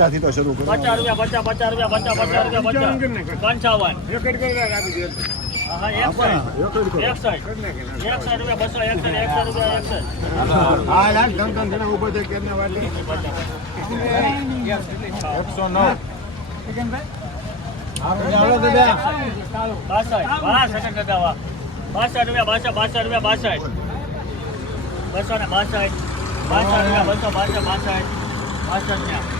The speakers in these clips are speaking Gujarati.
પચાસથી તો શરૂ કરો. પચાસ રૂપિયા પચાસ પચાસ રૂપિયા પચાસ પચાસ રૂપિયા પચાસ પંચાવન. એકસો નવ. બાસઠ રૂપિયા બાસઠ બાસઠ રૂપિયા બાસઠ બસો ને બાસઠ બાસઠ રૂપિયા બસો બાસઠ બાસઠ બાસઠ રૂપિયા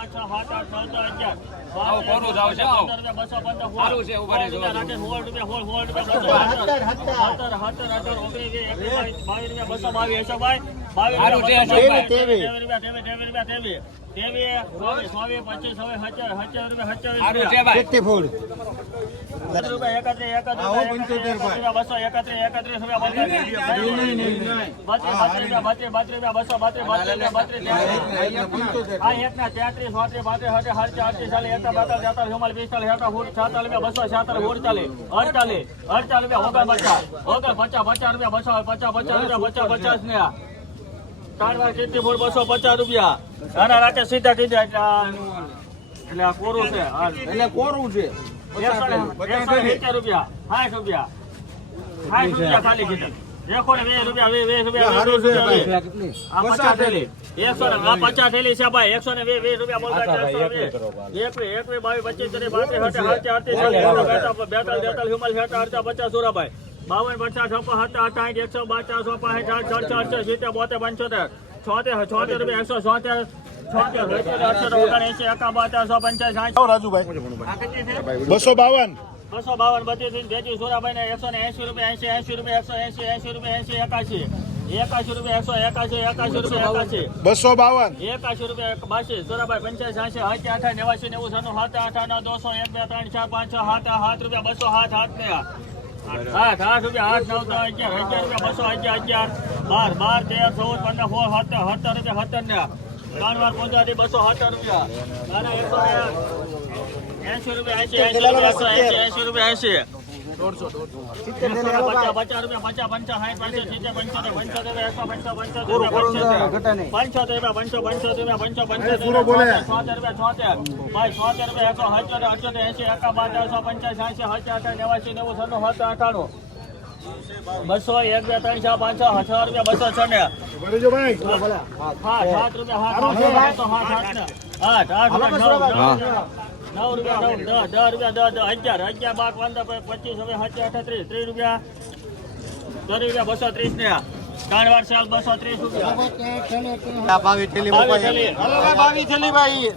પાંચ છ સાત આઠ નવ દસ અગિયાર. બસો પંદર બાવીસ રૂપિયા બસો બાવીસ છાતાલીસ અડતાલીસ અડતાલીસ ઓગણ પચાસ ઓગણ પચાસ પચાસ રૂપિયા બસો પચાસ પચાસ રૂપિયા પચાસ પચાસ ને કેટલી બસો પચાસ રૂપિયા રાતે સીધા કીધા એટલે આ- એટલે આ કોરું છે હા એટલે કોરું છે એકસો ને- સિત્તેર રૂપિયા સાઠ રૂપિયા સાઠ રૂપિયા ખાલી કીધા એકસો ને વીસ રૂપિયા વીસ વીસ રૂપિયા વીસ રૂપિયા આ પચાસ થેલી એકસો ને આ પચાસ થેલી છે ભાઈ એકસો ને વીસ વીસ રૂપિયા બોલતા છે, એકસો વીસ. એકવીસ એકવીસ બાવીસ પચીસ ત્રીસ પાંત્રીસ છત્રીસ અડતીસ અડતીસ ચાલીસ બેતાલીસ પચાસ સુરાભાઈ બાવન પચાસ છપ્પન સત્તર અઠાઠ એકસો પચાસ સાઠ સડસઠ છ સિત્તેર બોતેર પંચોતેર છોતેર છોતેર રૂપિયા એકસો છોતેર સાઠ. બસો બાવન. બસો બાવન બત્રીસ બેત્રીસ સોરાભાઈ ને એકસો ને એસી રૂપિયા એસી એસી રૂપિયા એકસો એસી એસી રૂપિયા એસી એકાશી. એકાશી રૂપિયા એકસો એકાશી એકાશી રૂપિયા એકાશી. બસો બાવન. એકાશી રૂપિયા બાસી. સોરાભાઈ પંચાયત સાસી હાથ આઠા નેવાસી નેવું સનું સાત આઠ નવ દોસો એક બે ત્રણ ચાર પાંચ છ હાથ હાથ રૂપિયા બસો હાથ હાથ ને આઠ આઠ રૂપિયા આઠ, નવ અગિયાર અગિયાર રૂપિયા, બસો, અગિયાર અગિયાર, બાર બાર, તેર, ચૌદ, પંદર, સોળ, સત્તર રૂપિયા, સત્તર ને. ત્રણ બસો, સત્તર રૂપિયા. અને એકસો રૂપિયા એસી એસી રૂપિયા એસી એસી રૂપિયા એસી પચાસ પચાસ રૂપિયા પચાસ પંચા સાઠ પાંચસો સિત્તેર પંચોતેર પંચોતેર એકસો પંચો પંચોતેર પંચોતેર રૂપિયા પંચો પંચોતેર રૂપિયા પંચો પંચોતેર રૂપિયા છોતેર રૂપિયા છોતેર ભાઈ છોતેર રૂપિયા એકસો અઠ્યોતેર અઠ્યોતેર એસી એકા બાર એકસો પંચાસી હજાર અઠ્યાસી નેવાસી નેવું સન્નું અઠાણું બસો એક બે ત્રણ ચાર પાંચ છ છ રૂપિયા બસો છ ને. હા સાત રૂપિયા આઠ આઠ રૂપિયા નવ નવ રૂપિયા નવ દસ દસ રૂપિયા દસ દસ અગિયાર અગિયાર બાર પંદર પચીસ હવે સાચી અઠત્રીસ ત્રીસ રૂપિયા. ત્રીસ રૂપિયા બસો ત્રીસ ને ત્રણ વાર ચાલ બસો ત્રીસ રૂપિયા. બાવી થેલી ભાઈ.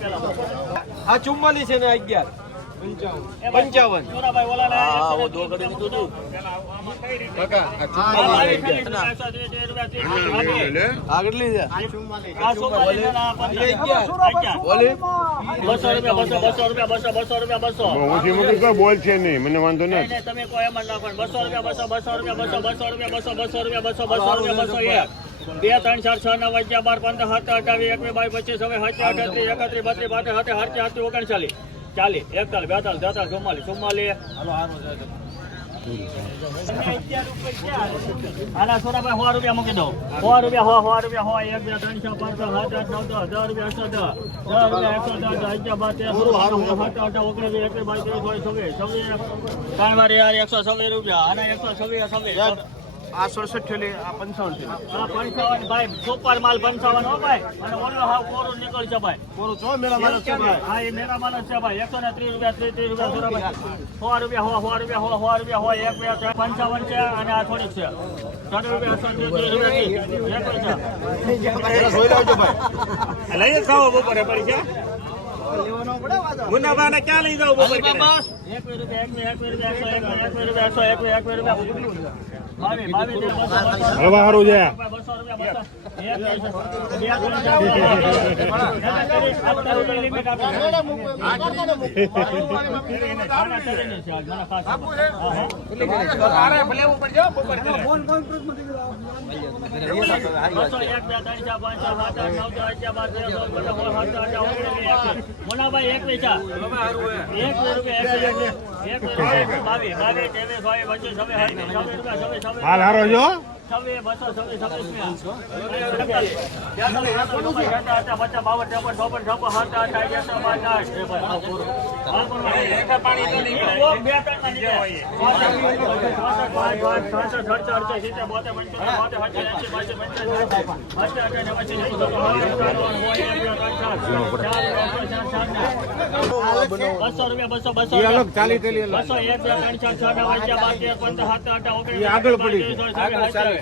પેલા. આ ચુમ્માલીસ છે ને અગિયાર. પંચાવન. બોલી. છે? નહીં. મને વાંધો નહીં, તમે કોઈ એમ ના પણ બસો રૂપિયા બસો બસો રૂપિયા બસો બસો રૂપિયા બસો બસો રૂપિયા બસો બસો રૂપિયા બસો એક. બે ત્રણ ચાર છ નવ અગિયાર બાર પંદર સત્તર અઠાવીસ એકવીસ બાવીસ પચીસ હવે સાચી અઠત્રીસ એકત્રીસ બત્રીસ બાત્રીસ હાથે હાથે હરચી ઓગણચાલીસ. ચાલીસ એકતાલીસ બેતાલીસ તેતાલીસ ચુમ્માલીસ ચુમ્માલીસ. આના સોનાભાઈ સો રૂપિયા મૂકી દઉં સો રૂપિયા હો સો રૂપિયા હો એક બે ત્રણ છ પાંચ છ સાત આઠ નવ દસ દસ રૂપિયા એકસો દસ દસ રૂપિયા એકસો દસ અગિયાર બાર તેર સત્તર અઢાર ઓગણીસ એકવીસ બાવીસ ચોવીસ છવ્વીસ છવ્વીસ ત્રણ વાર એકસો છવ્વીસ રૂપિયા અને એકસો છવ્વીસ છવ્વીસ. આ સડસઠ થેલી આ પંચાવન થેલી. ભાઈ સુપર માલ પંચાવન હો ભાઈ. અને ઓલો હાવ કોરો નીકળ છે ભાઈ. કોરો છો મેલા માલ છે ભાઈ. હા એ મેરા માલ છે ભાઈ. એકસો ને ત્રીસ રૂપિયા ત્રીસ ત્રીસ રૂપિયા સોળા ભાઈ સો રૂપિયા હો સો રૂપિયા હો સો રૂપિયા હો એક રૂપિયા પંચાવન છે અને આ થોડીક છે. ત્રણ રૂપિયા ત્રીસ ભાઈ લઈ ખાવો બપોરે પડી છે. મુન્નાભાઈને ક્યાં લઈ જાવ બપોરે બસો હળવા સારું છે બસો એક પૈસા. એક રૂપિયા, હાલ હારો જો છવ્વીસ, બસો, છવ્વીસ, આઠ. બાસી, રૂપિયા. બસો બસો ચાલી બસો એક બે ત્રણ ચાર છ નવ અગિયાર પંદર સત્તર અઢાર ઓગણીસ આગળ પડી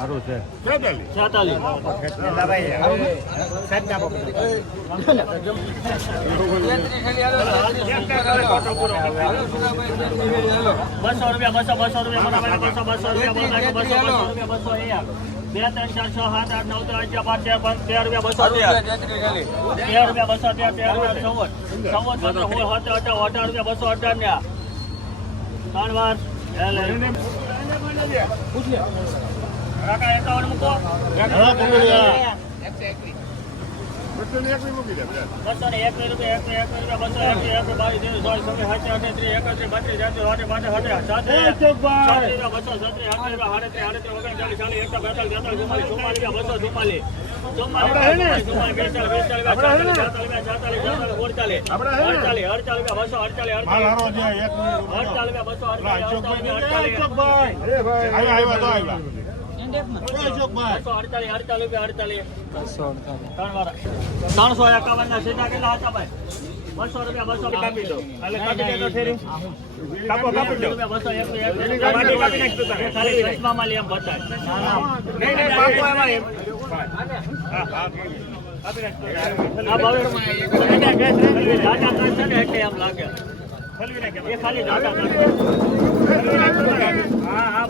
સારું છે. બસો રૂપિયા બસો બસો રૂપિયા બસો બસો રૂપિયા બસો રૂપિયા બસો એક બે ત્રણ ચાર છ સાત આઠ નવ ત્રણ અગિયાર બાર તેર પાંચ તેર રૂપિયા બસો તેર તેર રૂપિયા બસો તેર તેર રૂપિયા ચૌદ. ચૌદ સત્તર સોળ સત્તર અઢાર અઢાર રૂપિયા બસો અઢાર ને ત્રણ વાર. કાકા એકાવન મૂકો બસો ને એક મૂકી દે બસો ને એક રૂપિયા એક એક રૂપિયા બસો એક એક બાવીસ ત્રેવીસ ચોવીસ છવ્વીસ સત્યાવીસ અઠ્યાવીસ એકત્રીસ બત્રીસ ચોત્રીસ પાંત્રીસ સત્યાવીસ સાતત્રીસ રૂપિયા બસો છત્રીસ અઠ્યાવીસ આડત્રીસ આડત્રીસ ઓગણચાલીસ ચાલીસ એકતા બેતાલીસ બેતાલીસ ચુમ્માલીસ ચુમ્માલીસ બસો ચુમ્માલીસ અડતાલીસ બસો અડતાલીસ અડતાલીસ ત્રણસો એકાવન એટલે ખાલી એમ બતાય હા હા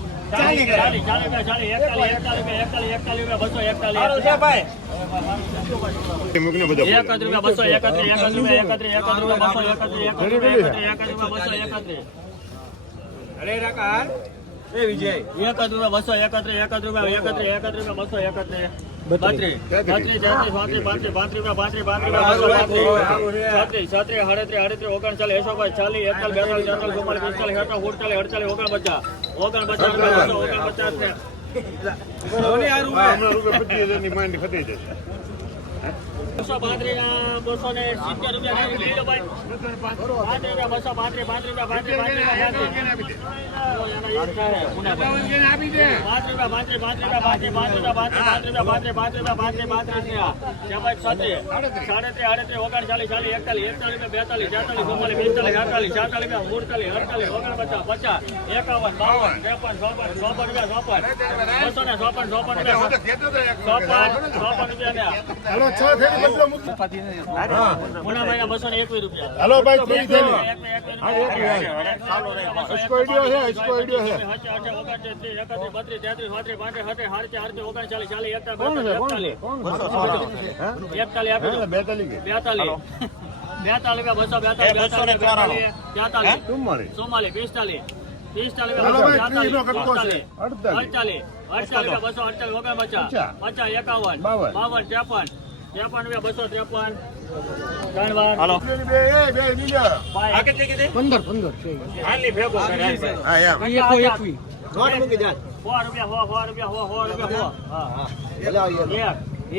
ચાલી ચાલી ચાલી ચાલી એકતાલીસ એકતાલીસ એકતાલીસ એકતાલીસ બસો એકતાલીસ મૂકને બધો એકત્રીસ રૂપિયા બસો એકત્રીસ એકત્રીસ રૂપિયા એકત્રીસ એકત્રીસ રૂપિયા બસો એકત્રીસ એકત્રીસ રૂપિયા એકત્રીસ રૂપિયા બસો એકત્રીસ એ વિજય એકત્રીસ રૂપિયા બસો એકત્રીસ એકત્રીસ રૂપિયા એકત્રીસ એકત્રીસ રૂપિયા બસો એકત્રીસ બત્રીસ બત્રીસ તેત્રીસ પાંત્રીસ પાંત્રીસ પાંત્રીસ રૂપિયા પાંત્રીસ પાંત્રીસ રૂપિયા બસો પાંત્રીસ છત્રીસ છત્રીસ સાડત્રીસ આડત્રીસ ઓગણચાલીસ એસોભાઈ ચાલીસ એકતાલીસ બેતાલીસ તેતાલીસ ચુમ્માલીસ પિસ્તાલીસ અડતાલીસ ઉડતાલીસ અડતાલીસ ઓગણપચાસ ઓગણપચાસ ને હમણાં રૂપિયા પચીસ હજારની માંડ ખતી જશે. બસો પાંત્રીસ બસો ને સિત્તેર રૂપિયા બસો પાંત્રીસ પાંચ રૂપિયા પાંચ રૂપિયા પાંત્રીસ પાંત્રીસ હાલો ભાઈ કે ચુમ્માલીસ પિસ્તાલીસ. અડતાલીસ. અડતાલીસ બસો અડતાલીસ ઓગણ પચાસ પચાસ. એકાવન. બાવન ત્રેપન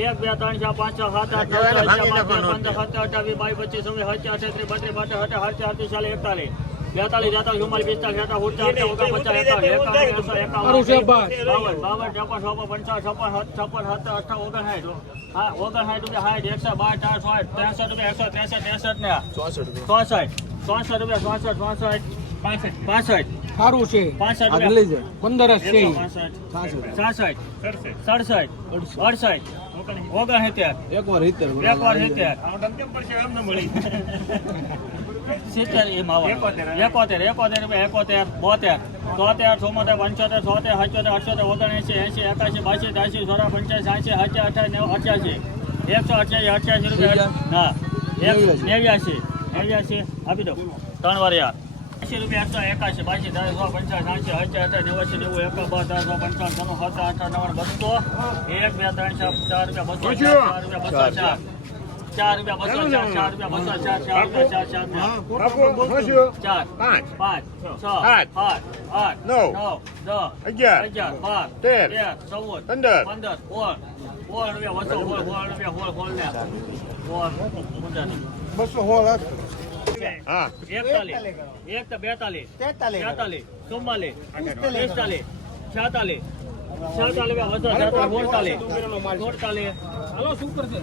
એક બે ત્રણ ચાર પાંચ છ સાત આઠ નવ દસ પંદર સત્તર અઠાવીસ બાવીસ પચીસ છવ્વીસ હજાર અઠ્યાત્રીસ બત્રીસ બાર અઠ્યાવીસ ચાલીસ એકતાલીસ. બેતાલીસ તેતાલીસ ચુમ્માલીસ પિસ્તાલીસ છેતાલીસ ઉડતાલીસ ઓગણપચાસ પચાસ એકાવન એકાવન બાવન ત્રેપન ચોપન પંચાવન છપ્પન છપ્પન સત્તર અઠ્ઠાવન ઓગણસાઠ. હા ઓગણસાઠ રૂપિયા સાઠ એકસો બાર ચાર સાઠ ત્રેસઠ રૂપિયા એકસો ત્રેસઠ ત્રેસઠ ને ચોસઠ ચોસઠ રૂપિયા ચોસઠ ચોસઠ પાસઠ પાસઠ. સારું છે. પાસઠ રૂપિયા. પંદર જ છે. સાસઠ સડસઠ. અડસઠ. ઓગણસિત્તેર. એક વાર હિતેર એક વાર સિત્તેર સિત્તેર માવા એકોતેર એકોતેર એકોતેર બોતેર. તોતેર ચુમ્મોતેર પંચોતેર છોતેર સત્યોતેર અઠ્યોતેર ઓગણએંસી એંસી એકાસી બાસી ત્યાસી સોળા પંચ્યાસી એંસી અઠ્યા અઠ્યાસી અઠ્યાસી. એકસો અઠ્યાસી અઠ્યાસી રૂપિયા. હા. નેવ્યાસી. નેવ્યાસી. આપી દો ત્રણ વાર યાર એંસી રૂપિયા એકસો એકાસી બાસી ત્રણસો પંચાસ એંસી અઠ્યા અઠ્યા નેવાસી નેવું એક બાર ત્રણસો પંચાવન ત્રણસો સત્તર અઠાર નવ બસો. એક બે ત્રણ ચાર રૂપિયા બસો ચાર ચાર રૂપિયા બસો ચાર. ચાર રૂપિયા બસો ચાર ચાર રૂપિયા બસો ચાર ચાર રૂપિયા ચાર ચાર બસ્યું. ચાર. પાંચ. પાંચ છ આઠ, આઠ આઠ નવ, નવ દસ અગિયાર, અગિયાર બાર તેર, ચૌદ પંદર, પંદર સોળ સોળ રૂપિયા બસો સોળ સોળ રૂપિયા સોળ સોળ ને સોળ પંદર. બસો સોળ હા. એકતાલીસ એક તો બેતાલીસ તેતાલીસ. ચુમ્માલીસ પિસ્તાલીસ. છેતાલીસ છેતાલીસ રૂપિયા બસો છેતાલીસ સુડતાલીસ સુડતાલીસ હાલો શું કરશે